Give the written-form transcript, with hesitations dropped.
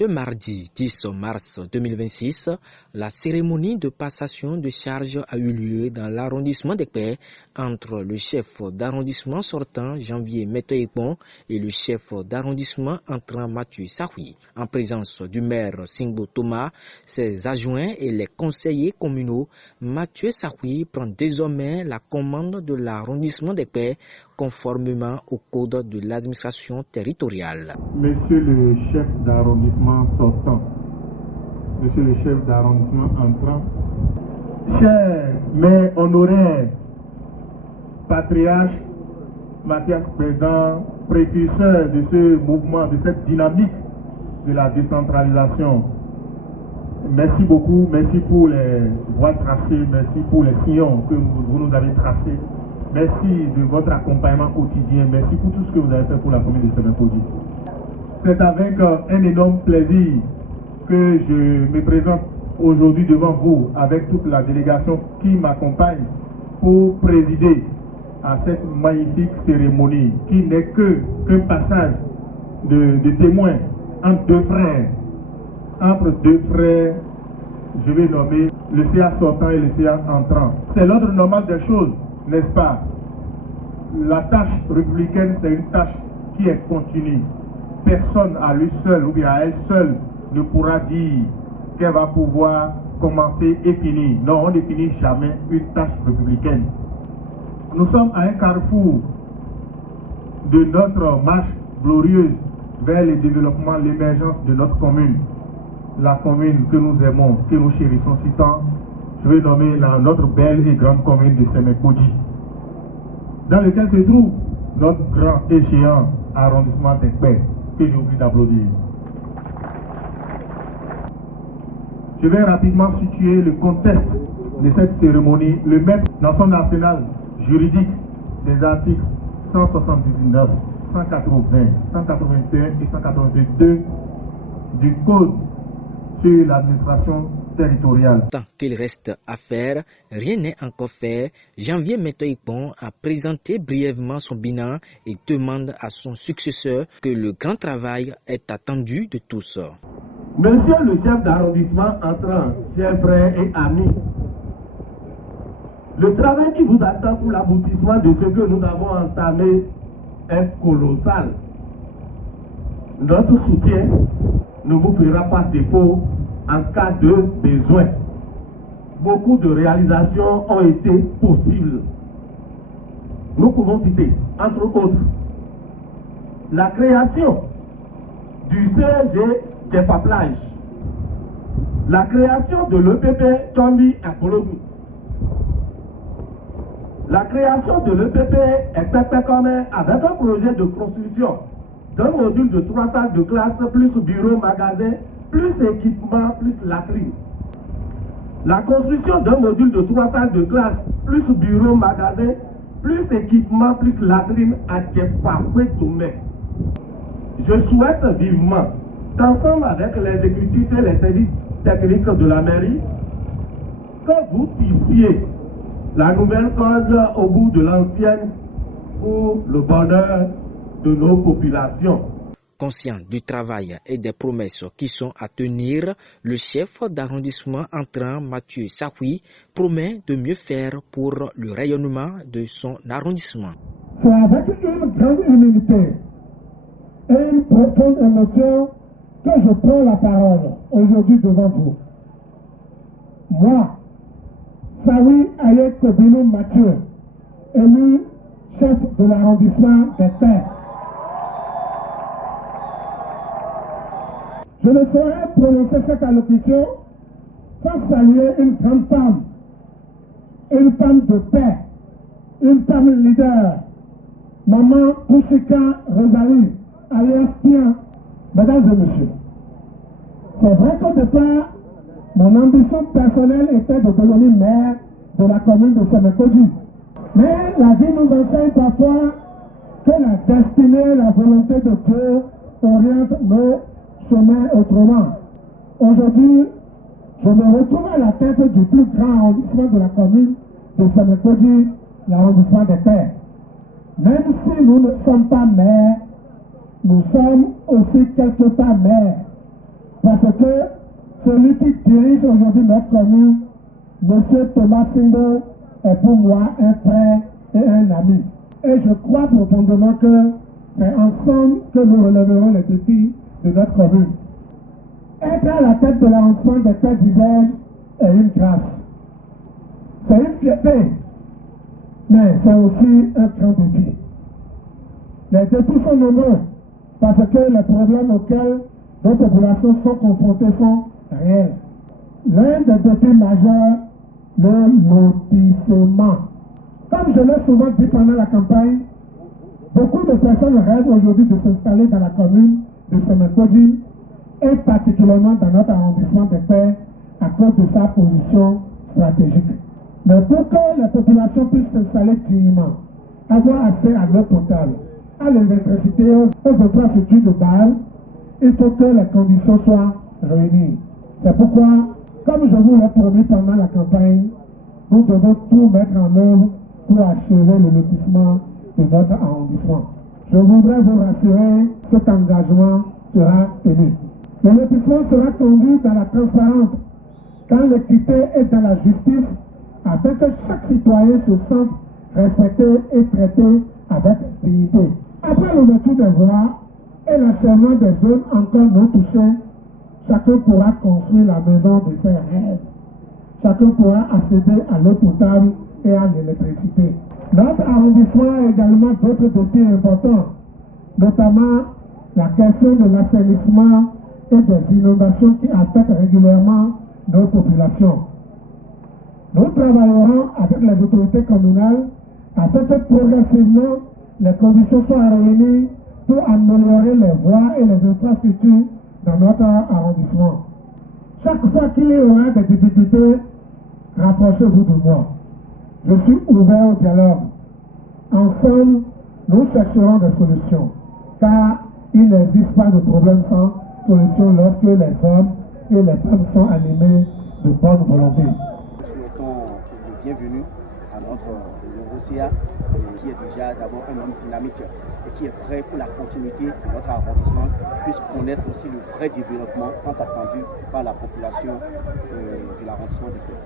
Ce mardi 10 mars 2026, la cérémonie de passation de charge a eu lieu dans l'arrondissement d'Ekpè entre le chef d'arrondissement sortant Janvier Metoyekpon et le chef d'arrondissement entrant Mathieu Sahoui. En présence du maire Singbo Thomas, ses adjoints et les conseillers communaux, Mathieu Sahoui prend désormais la commande de l'arrondissement d'Ekpè conformément au code de l'administration territoriale. Monsieur le chef d'arrondissement sortant, monsieur le chef d'arrondissement entrant, cher mais honoraire patriarche Mathias Pédan, précurseur de ce mouvement, de cette dynamique de la décentralisation. Merci beaucoup, merci pour les voies tracées, merci pour les sillons que vous nous avez tracés. Merci de votre accompagnement quotidien. Merci pour tout ce que vous avez fait pour la commune de Semenkoji. C'est avec un énorme plaisir que je me présente aujourd'hui devant vous avec toute la délégation qui m'accompagne pour présider à cette magnifique cérémonie qui n'est qu'un passage de témoins entre deux frères. Entre deux frères, je vais nommer le CA sortant et le CA entrant. C'est l'ordre normal des choses. N'est-ce pas? La tâche républicaine, c'est une tâche qui est continue. Personne à lui seul ou bien à elle seule ne pourra dire qu'elle va pouvoir commencer et finir. Non, on ne finit jamais une tâche républicaine. Nous sommes à un carrefour de notre marche glorieuse vers le développement, l'émergence de notre commune. La commune que nous aimons, que nous chérissons si tant. Je vais nommer notre belle et grande commune de Semenkoji, dans lequel se trouve notre grand échéant arrondissement d'Ekpè, que j'ai oublié d'applaudir. Je vais rapidement situer le contexte de cette cérémonie, le mettre dans son arsenal juridique des articles 179, 180, 181 et 182 du Code sur l'administration territoriale. Tant qu'il reste à faire, rien n'est encore fait. Janvier Metoyekpon a présenté brièvement son bilan et demande à son successeur que le grand travail est attendu de tous. Monsieur le chef d'arrondissement entrant, chers frères et amis, le travail qui vous attend pour l'aboutissement de ce que nous avons entamé est colossal. Notre soutien ne vous fera pas défaut en cas de besoin. Beaucoup de réalisations ont été possibles. Nous pouvons citer, entre autres, la création du CEG Jefaplage, la création de l'EPP Tchombi à Kologu, la création de l'EPP Ekpè Commun avec un projet de construction d'un module de 3 salles de classe, plus bureau, magasin, plus équipement, plus latrine. La construction d'un module de 3 salles de classe, plus bureau, magasin, plus équipement, plus latrine à Djefapoué-Tomé. Je souhaite vivement qu'ensemble avec l'exécutif et les services techniques de la mairie, que vous tissiez la nouvelle cause au bout de l'ancienne pour le bonheur de nos populations. Conscient du travail et des promesses qui sont à tenir, le chef d'arrondissement entrant Mathieu Sahoui promet de mieux faire pour le rayonnement de son arrondissement. C'est avec une grande humilité et une profonde émotion que je prends la parole aujourd'hui devant vous. Moi, Sahoui Ayek Kobino Mathieu, élu chef de l'arrondissement d'Ekpè. Je ne saurais prononcer cette allocution sans saluer une grande femme de paix, une femme leader, Maman Kouchika Rosalie, alias Tien. Mesdames et messieurs, c'est vrai qu'au départ, mon ambition personnelle était de devenir maire de la commune de Semenkoji. Mais la vie nous enseigne parfois que la destinée, la volonté de Dieu oriente nos chemins autrement. Aujourd'hui, je me retrouve à la tête du plus grand arrondissement de la commune de Semenkoji, l'arrondissement d'Ekpè. Même si nous ne sommes pas maires, nous sommes aussi quelque part maires. Parce que celui qui dirige aujourd'hui notre commune, M. Thomas Singbo, est pour moi un frère et un ami. Et je crois profondément que c'est ensemble que nous relèverons les défis de notre commune. Être à la tête de l'arrondissement des Terres d'Isère est une grâce. C'est une fierté, mais c'est aussi un grand défi. Les défis sont nombreux parce que les problèmes auxquels nos populations sont confrontées sont réels. L'un des défis majeurs, le lotissement. Comme je l'ai souvent dit pendant la campagne, beaucoup de personnes rêvent aujourd'hui de s'installer dans la commune de Semenkodji et particulièrement dans notre arrondissement des Pères à cause de sa position stratégique. Mais pour que les populations puissent s'installer dignement, avoir accès à l'eau potable, à l'électricité, aux infrastructures de base, il faut que les conditions soient réunies. C'est pourquoi, comme je vous l'ai promis pendant la campagne, nous devons tout mettre en œuvre pour achever le lotissement de notre arrondissement. Je voudrais vous rassurer, cet engagement sera tenu. Le lotissement sera conduit dans la transparence, dans l'équité et dans la justice, afin que chaque citoyen se sente respecté et traité avec dignité. Après l'ouverture des voies et l'achèvement des zones encore non touchées, chacun pourra construire la maison de ses rêves. Chacun pourra accéder à l'eau potable et à l'électricité. Notre arrondissement a également d'autres défis importants, notamment la question de l'assainissement et des inondations qui affectent régulièrement nos populations. Nous travaillerons avec les autorités communales afin que progressivement les conditions soient réunies pour améliorer les voies et les infrastructures dans notre arrondissement. Chaque fois qu'il y aura des difficultés, rapprochez-vous de moi. Je suis ouvert au dialogue. Ensemble, nous chercherons des solutions, car il n'existe pas de problème sans solution lorsque les hommes et les femmes sont animés de bonne volonté. Nous souhaitons le bienvenu à notre nouveau CA, qui est déjà d'abord un homme dynamique et qui est prêt pour la continuité de notre arrondissement, puisse connaître aussi le vrai développement tant attendu par la population de l'arrondissement de Père.